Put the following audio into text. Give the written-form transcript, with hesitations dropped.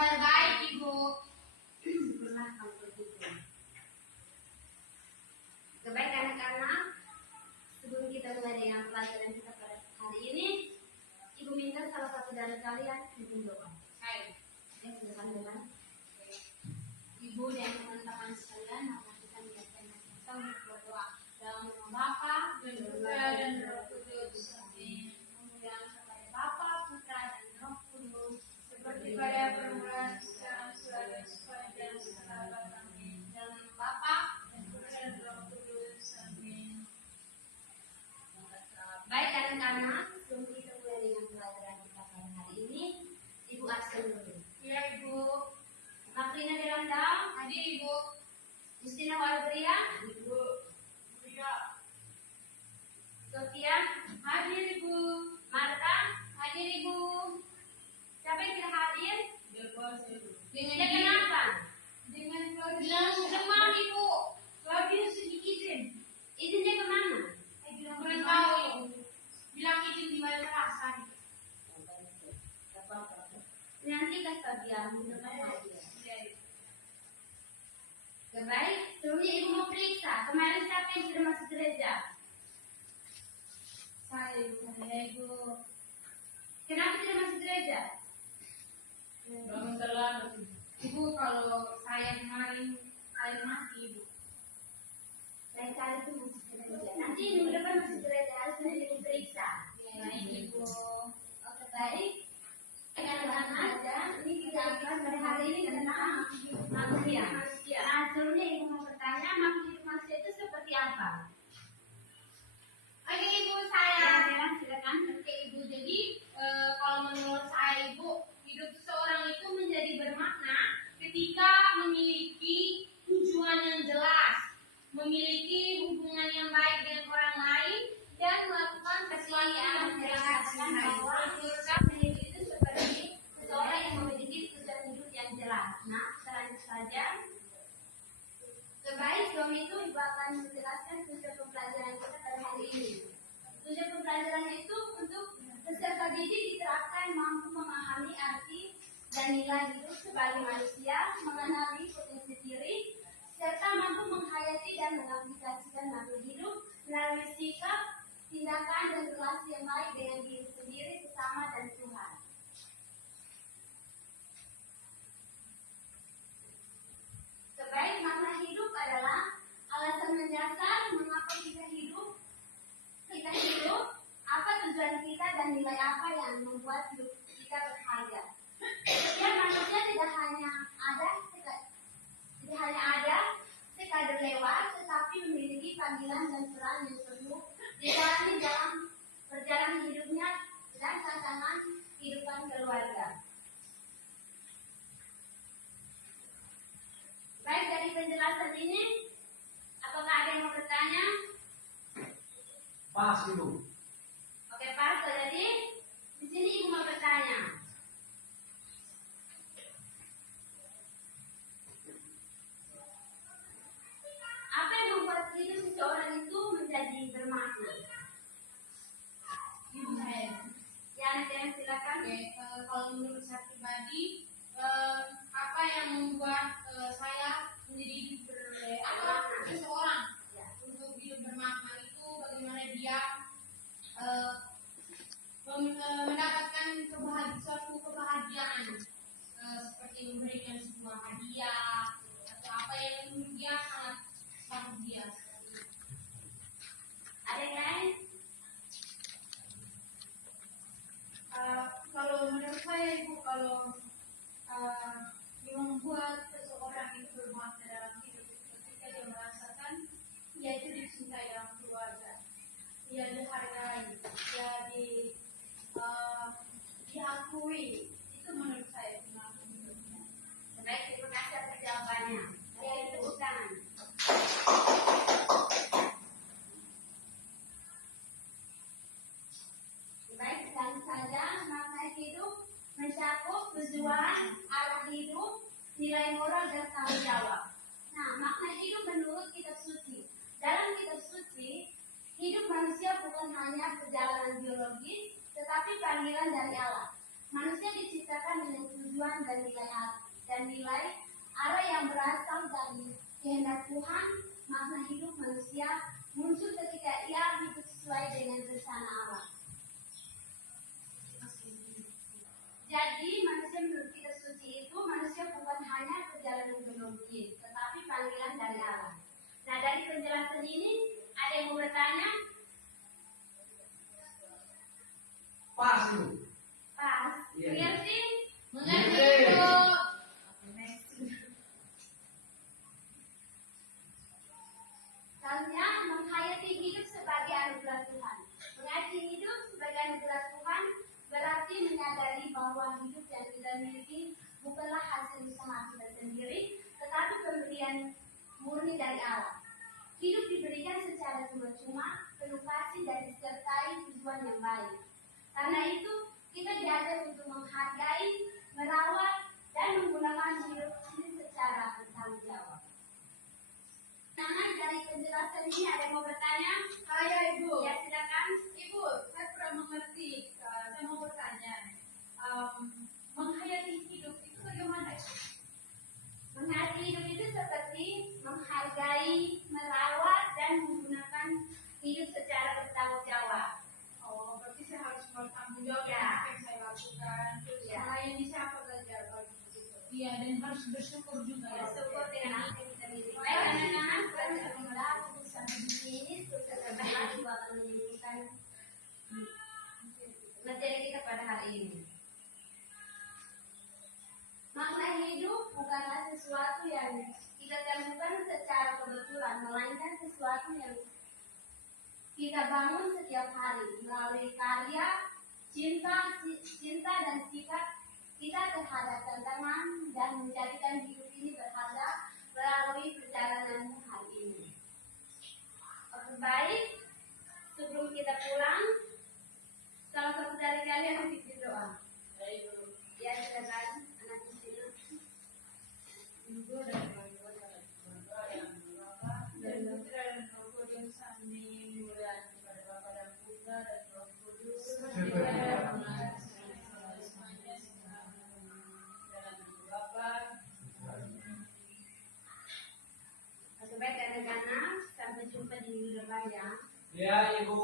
kabar baik, Ibu. Baik anak-anak, sebelum kita mulai dengan pelajaran kita pada hari ini, Ibu minta salah satu dari kalian bikin doa. Baik. Ya, silakan doa. Ibu dan teman-teman sekalian, maka kita niatkan kita untuk berdoa dalam nama Bapa dan Putra dan Roh Kudus. Amin. Kemuliaan kepada Bapa, Putra dan Roh Kudus, seperti pada permulaan, sekarang, selalu, sepanjang segala abad. Amin. Dalam nama Bapa dan Putra dan Roh Kudus. Amin. Baik anak-anak, sebelum kita mulai dengan pelajaran kita pada hari ini, Ibu absen dulu. Ya, Ibu. Maklina Delanda, Hadir, Ibu. Justina Warbria, Ibu. Iya. Sofia, Hadir, Ibu. Marta, hadir Ibu. Siapa yang tidak hadir? Dengan kenapa? Dengan Bilang demam Ibu. Fabio sedikitin. Izinnya kemana? Kurang tahu, Ibu. Bilang izin di madrasah. Nanti kasih dia, benar hadir. Ya, Baik, sebelumnya Ibu mau periksa. Kemarin siapa yang sudah masuk gereja? Ibu. Kenapa tidak masuk gereja? Bangun terlambat. Ibu, kalau saya kemarin air mati, Ibu. Lain kali itu masuk gereja. Nanti minggu depan masuk gereja harus diperiksa. Baik, Ibu. Oke, baik. Anak-anak, ini kita akan pada hari ini tentang manusia. Nah, sebelumnya Ibu mau bertanya, makhluk hidup manusia itu seperti apa? Oke, Ibu, saya. Ya, silakan. Oke, Ibu. Jadi, kalau menurut saya, Ibu, hidup seseorang itu menjadi bermakna ketika memiliki tujuan yang jelas, memiliki hubungan yang baik dengan orang lain, dan melakukan sesuatu yang Menjelaskan bahwa menurut hidup itu seperti seseorang yang memiliki tujuan hidup yang jelas. Nah, kita lanjut saja. Sebaik sebelum itu Ibu akan menjelaskan tujuan pembelajaran kita pada hari ini. Tujuan pembelajaran itu untuk peserta didik diterapkan mampu memahami arti dan nilai hidup sebagai manusia, mengenali potensi diri, serta mampu menghayati dan mengaplikasikan makhluk hidup melalui sikap, tindakan, dan relasi yang baik dengan diri sendiri, sesama, dan Tuhan. Sebaik makna hidup adalah alasan mendasar mengapa kita hidup, apa tujuan kita, dan nilai apa yang membuat hidup kita berharga. Setiap manusia tidak hanya ada sekadar lewat, tetapi memiliki panggilan dan peran yang perlu dijalani dalam perjalanan hidupnya dan tantangan kehidupan keluarga. Baik, dari penjelasan ini, apakah ada yang mau bertanya? Pas, Ibu. Oke, Pak. Jadi di sini Ibu mau bertanya. Apa yang membuat hidup seseorang itu menjadi bermakna? Ibu saya. Ya, anak-anak silakan. Oke, kalau menurut saya pribadi, apa yang membuat saya menjadi hidup seseorang untuk hidup bermakna itu bagaimana dia mendapatkan suatu kebahagiaan, seperti memberikan sebuah hadiah atau apa yang menurut dia sangat bahagia. Ada yang lain? Kalau menurut saya, Ibu, kalau yang membuat seseorang itu bermakna dalam hidup ketika dia merasakan dia itu dicintai dalam keluarga, dia dihargai, dia diakui, itu menurut saya makna hidupnya. Baik, terima kasih atas jawabannya. Ada yang tepuk tangan. Baik, langsung saja. Makna hidup mencakup tujuan, arah hidup, nilai moral, dan tanggung jawab. Nah, makna hidup menurut kitab suci. Dalam kitab suci, hidup manusia bukan hanya perjalanan biologis, tetapi panggilan dari Allah. Manusia diciptakan dengan tujuan tujuan dan nilai arah yang berasal dari kehendak Tuhan. Makna hidup manusia muncul ketika ia hidup sesuai dengan rencana Allah. Jadi manusia menurut kitab suci itu, manusia bukan hanya perjalanan biologis, tetapi panggilan dari Allah. Nah, dari penjelasan ini ada yang mau bertanya? Pas itu. Pas. Iya. Mengerti? Mengerti, Bu. Selanjutnya, menghayati hidup sebagai anugerah Tuhan. Menghayati hidup sebagai anugerah Tuhan berarti menyadari bahwa hidup yang kita miliki bukanlah hasil usaha kita sendiri, tetapi pemberian murni dari Allah. Hidup diberikan secara cuma-cuma, penuh kasih dan disertai tujuan yang baik. Karena itu, kita diajar untuk menghargai, merawat, dan menggunakan hidup ini secara bertanggung jawab. Nah, dari penjelasan ini ada yang mau bertanya? Ya, Ibu. Ya, silakan. Ibu, saya kurang mengerti. Saya mau bertanya. Menghayati hidup itu bagaimana? Menghayati hidup itu seperti menghargai, merawat, dan menggunakan hidup secara bertanggung jawab. Oh, berarti saya harus bertanggung jawab Ya. apa yang saya lakukan. Ya. Melayani siapa saja kalau begitu. Iya, dan harus bersyukur juga. Bersyukur dengan apa yang kita miliki. Baik, anak-anak, belajar mengenal untuk sampai di sini, sukses dan berhasil Ibu akan menyebutkan materi kita pada hari ini. Makna hidup bukanlah sesuatu yang kita temukan secara kebetulan, melainkan sesuatu yang kita bangun setiap hari melalui karya, cinta dan sikap kita terhadap tantangan dan menjadikan hidup ini berharga melalui perjalananmu hari ini. Oke, baik, sebelum kita pulang, salah satu dari kalian bikin doa. Ya, silakan anak di sini. Ibu dan dan Putra dan Roh Kudus, amin. Muliaan kepada Bapa dan Putra dan Roh Kudus. Semuanya dalam nama Bapa. Oke, baik anak-anak, sampai jumpa di minggu depan ya. Ya, Ibu.